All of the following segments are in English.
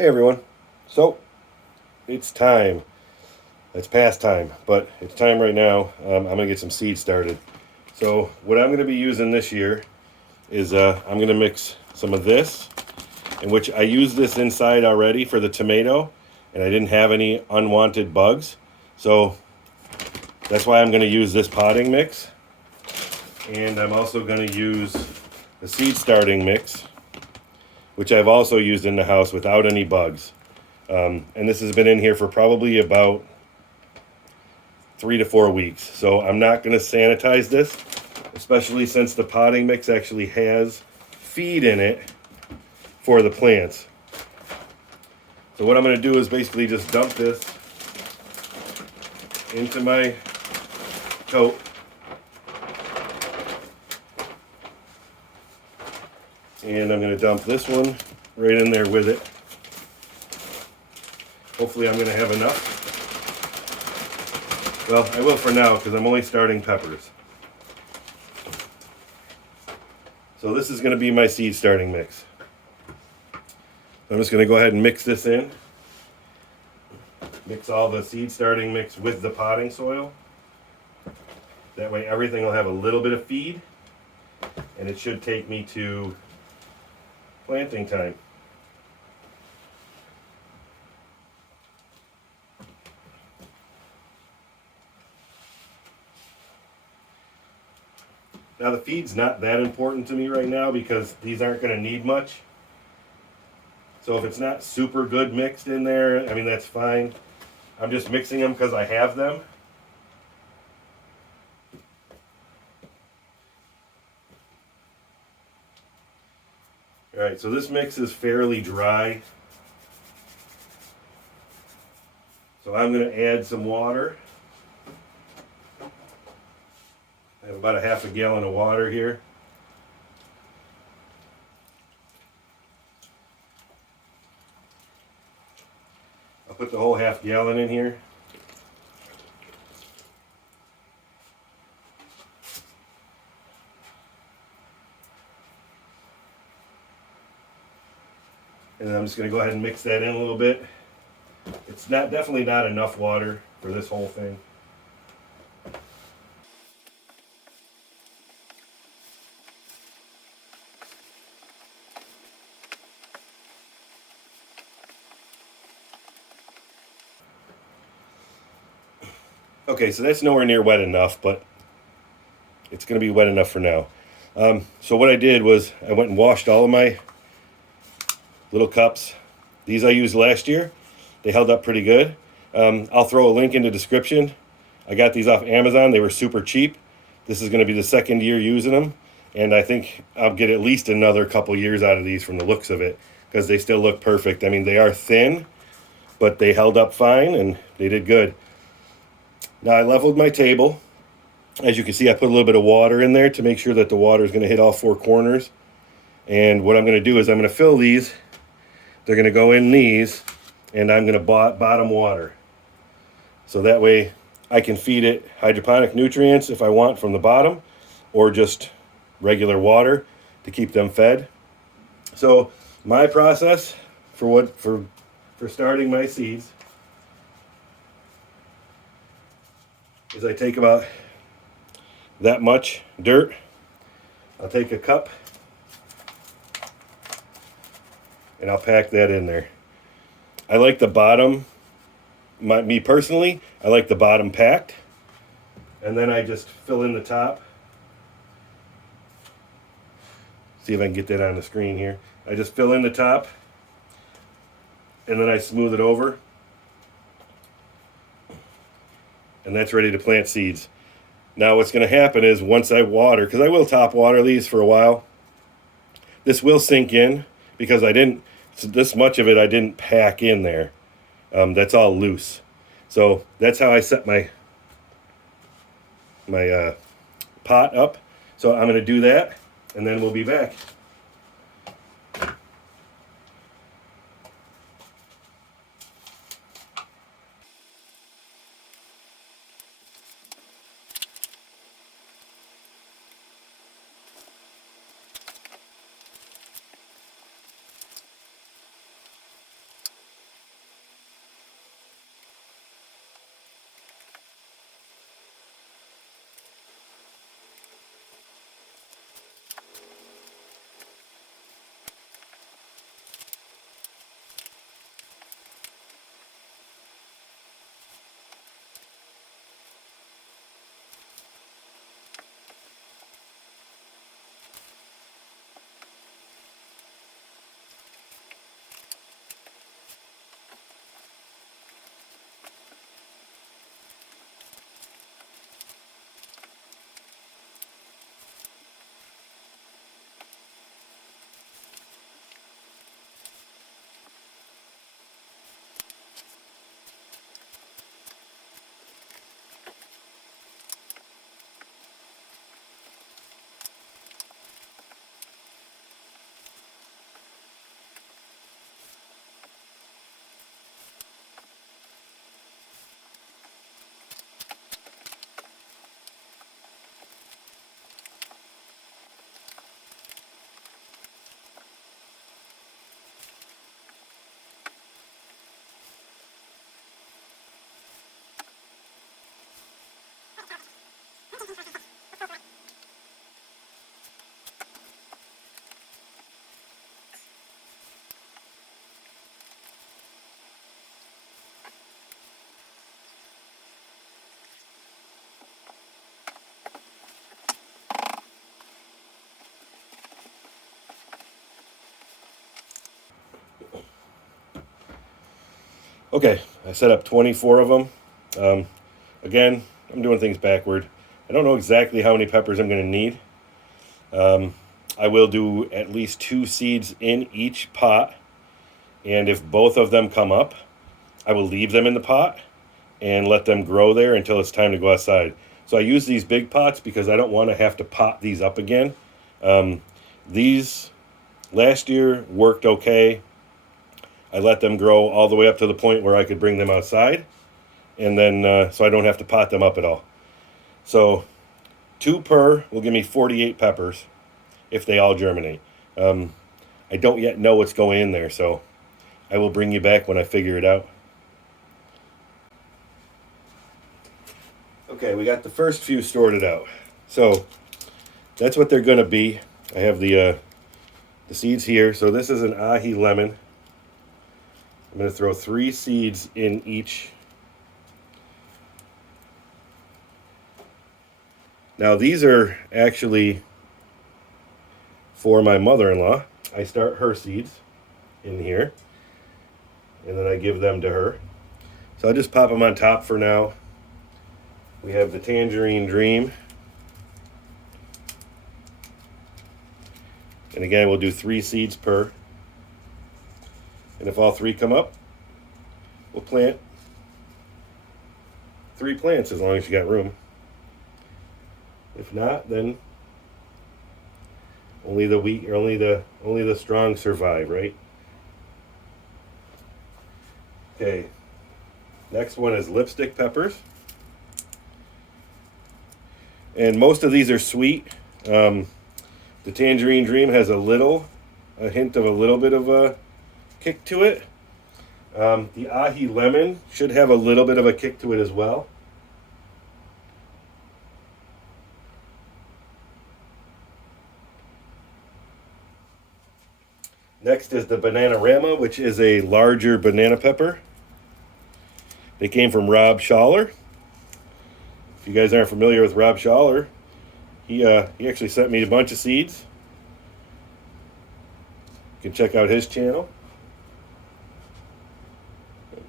Hey everyone. So it's time. It's past time, but it's time right now. I'm gonna get some seeds started. So what I'm gonna be using this year is I'm gonna mix some of this, in which I used this inside already for the tomato, and I didn't have any unwanted bugs. So that's why I'm gonna use this potting mix, and I'm also gonna use the seed starting mix, which I've also used in the house without any bugs. And this has been in here for probably about 3 to 4 weeks. So I'm not going to sanitize this, especially since the potting mix actually has feed in it for the plants. So what I'm going to do is basically just dump this into my tote. And I'm going to dump this one right in there with it. Hopefully I'm going to have enough. Well, I will for now because I'm only starting peppers. So this is going to be my seed starting mix. I'm just going to go ahead and mix this in. Mix all the seed starting mix with the potting soil. That way everything will have a little bit of feed, and it should take me to planting time. Now the feed's not that important to me right now because these aren't going to need much. So if it's not super good mixed in there, I mean, that's fine. I'm just mixing them because I have them. Alright, so this mix is fairly dry. So I'm going to add some water. I have about a half a gallon of water here. I'll put the whole half gallon in here. And then I'm just going to go ahead and mix that in a little bit. It's definitely not enough water for this whole thing. Okay, so that's nowhere near wet enough, but it's going to be wet enough for now. So what I did was I went and washed all of my little cups. These I used last year. They held up pretty good. I'll throw a link in the description. I got these off Amazon. They were super cheap. This is going to be the second year using them, and I think I'll get at least another couple years out of these from the looks of it because they still look perfect. I mean, they are thin, but they held up fine and they did good. Now I leveled my table. As you can see, I put a little bit of water in there to make sure that the water is going to hit all four corners. And what I'm going to do is I'm going to fill these. They're going to go in these, and I'm going to bottom water. So that way I can feed it hydroponic nutrients if I want from the bottom, or just regular water to keep them fed. So my process for starting my seeds is I take about that much dirt. I'll take a cup and I'll pack that in there. I like the bottom, me personally, I like the bottom packed, and then I just fill in the top. See if I can get that on the screen here. I just fill in the top and then I smooth it over, and that's ready to plant seeds. Now what's going to happen is once I water, because I will top water these for a while, this will sink in because this much of it I didn't pack in there. That's all loose. So that's how I set my pot up. So I'm going to do that, and then we'll be back. Okay, I set up 24 of them. Again, I'm doing things backward. I don't know exactly how many peppers I'm going to need. I will do at least 2 seeds in each pot, and if both of them come up, I will leave them in the pot and let them grow there until it's time to go outside. So I use these big pots because I don't want to have to pot these up again. These last year worked okay. I let them grow all the way up to the point where I could bring them outside, and then so I don't have to pot them up at all. So 2 per will give me 48 peppers if they all germinate. I don't yet know what's going in there, so I will bring you back when I figure it out. Okay, we got the first few sorted out. So that's what they're going to be. I have the seeds here. So this is an ahi lemon. I'm going to throw 3 seeds in each. Now these are actually for my mother-in-law. I start her seeds in here, and then I give them to her. So I'll just pop them on top for now. We have the Tangerine Dream. And again, we'll do 3 seeds per. And if all 3 come up, we'll plant 3 plants as long as you got room. If not, then only the weak, or only the strong survive, right? Okay. Next one is lipstick peppers. And most of these are sweet. The Tangerine Dream has a hint of a little bit of a kick to it. The ahi lemon should have a little bit of a kick to it as well. Next is the Bananarama, which is a larger banana pepper. They came from Rob Schaller. If you guys aren't familiar with Rob Schaller, he actually sent me a bunch of seeds. You can check out his channel.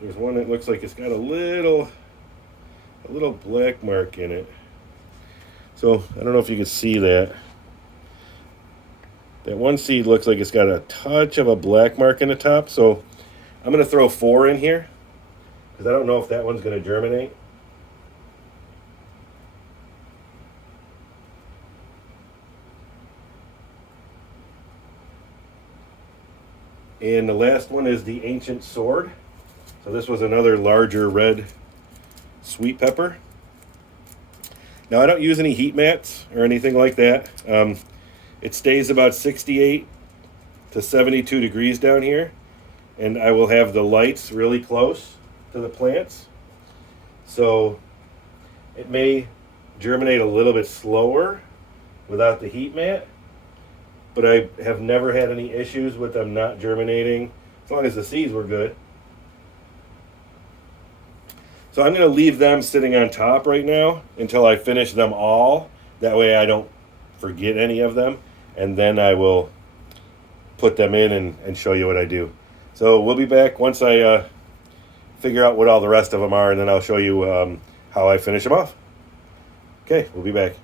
There's one that looks like it's got a little black mark in it. So I don't know if you can see that. That one seed looks like it's got a touch of a black mark in the top. So I'm going to throw 4 in here because I don't know if that one's going to germinate. And the last one is the Ancient Sword. So this was another larger red sweet pepper. Now I don't use any heat mats or anything like that. It stays about 68 to 72 degrees down here. And I will have the lights really close to the plants. So it may germinate a little bit slower without the heat mat. But I have never had any issues with them not germinating, as long as the seeds were good. So I'm going to leave them sitting on top right now until I finish them all. That way I don't forget any of them. And then I will put them in and show you what I do. So we'll be back once I figure out what all the rest of them are, and then I'll show you how I finish them off. Okay, we'll be back.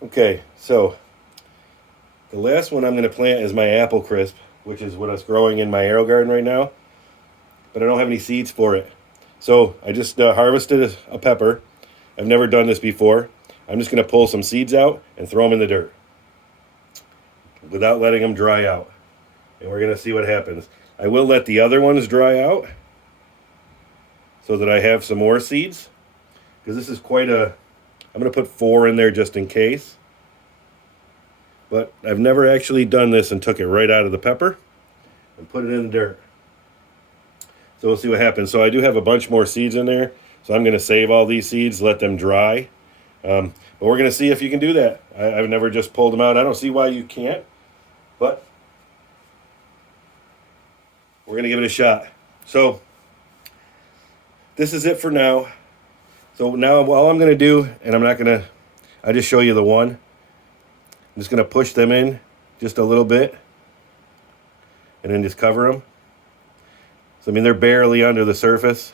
Okay, so the last one I'm going to plant is my apple crisp, which is what is growing in my arrow garden right now. But I don't have any seeds for it. So I just harvested a pepper. I've never done this before. I'm just going to pull some seeds out and throw them in the dirt without letting them dry out. And we're going to see what happens. I will let the other ones dry out so that I have some more seeds. Because this is quite a... I'm going to put 4 in there just in case. But I've never actually done this and took it right out of the pepper and put it in the dirt. So we'll see what happens. So I do have a bunch more seeds in there. So I'm going to save all these seeds, let them dry. But we're going to see if you can do that. I've never just pulled them out. I don't see why you can't. But we're going to give it a shot. So this is it for now. So now all I'm going to do, and I'll just show you the one. I'm just going to push them in just a little bit and then just cover them. So I mean, they're barely under the surface,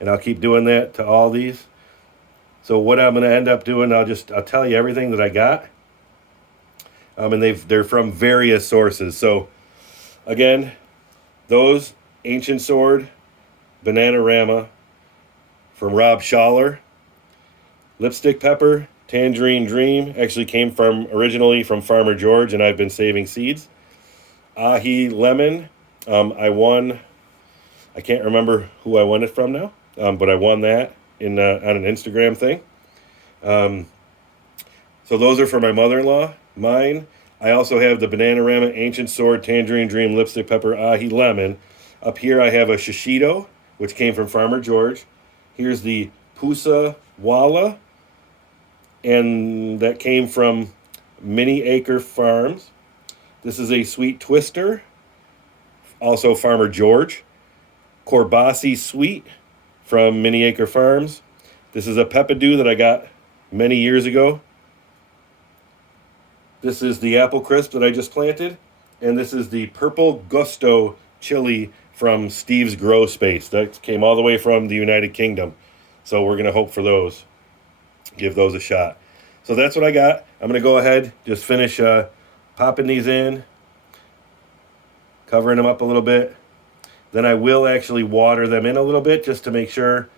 and I'll keep doing that to all these. So what I'm going to end up doing, I'll tell you everything that I got. And they're from various sources. So again, those Ancient Sword Bananarama from Rob Schaller. Lipstick Pepper Tangerine Dream actually came from originally from Farmer George, and I've been saving seeds. Ahi Lemon, I won. I can't remember who I won it from now, but I won that on an Instagram thing. So those are for my mother-in-law. Mine, I also have the Bananarama Ancient Sword Tangerine Dream Lipstick Pepper Ahi Lemon. Up here I have a Shishido, which came from Farmer George. Here's the Pusa Wala, and that came from Mini Acre Farms. This is a Sweet Twister, also Farmer George. Corbassi Sweet from Mini Acre Farms. This is a Peppadew that I got many years ago. This is the Apple Crisp that I just planted. And this is the Purple Gusto Chili from Steve's Grow Space. That came all the way from the United Kingdom. So we're going to hope for those. Give those a shot. So that's what I got. I'm going to go ahead, just finish popping these in, covering them up a little bit. Then I will actually water them in a little bit just to make sure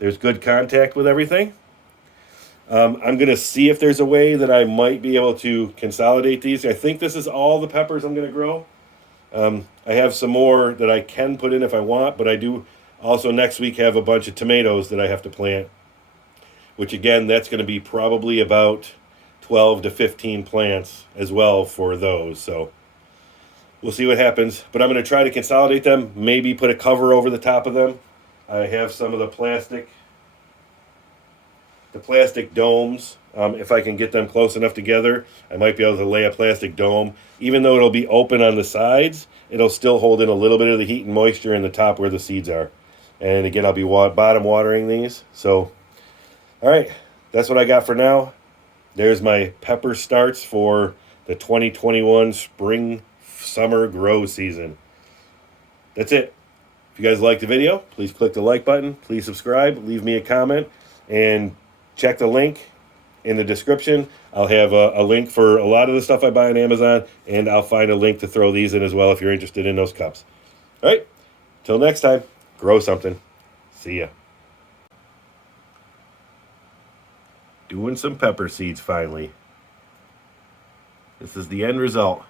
there's good contact with everything. I'm going to see if there's a way that I might be able to consolidate these. I think this is all the peppers I'm going to grow. I have some more that I can put in if I want, but I do also next week have a bunch of tomatoes that I have to plant, which again, that's going to be probably about 12 to 15 plants as well for those. So we'll see what happens, but I'm going to try to consolidate them, maybe put a cover over the top of them. I have some of the plastic domes. If I can get them close enough together, I might be able to lay a plastic dome. Even though it'll be open on the sides, it'll still hold in a little bit of the heat and moisture in the top where the seeds are. And again, I'll be bottom watering these. So, all right, that's what I got for now. There's my pepper starts for the 2021 spring summer grow season. That's it. If you guys liked the video, please click the like button. Please subscribe. Leave me a comment. And check the link in the description. I'll have a link for a lot of the stuff I buy on Amazon, and I'll find a link to throw these in as well if you're interested in those cups. All right, till next time, grow something. See ya. Doing some pepper seeds finally. This is the end result.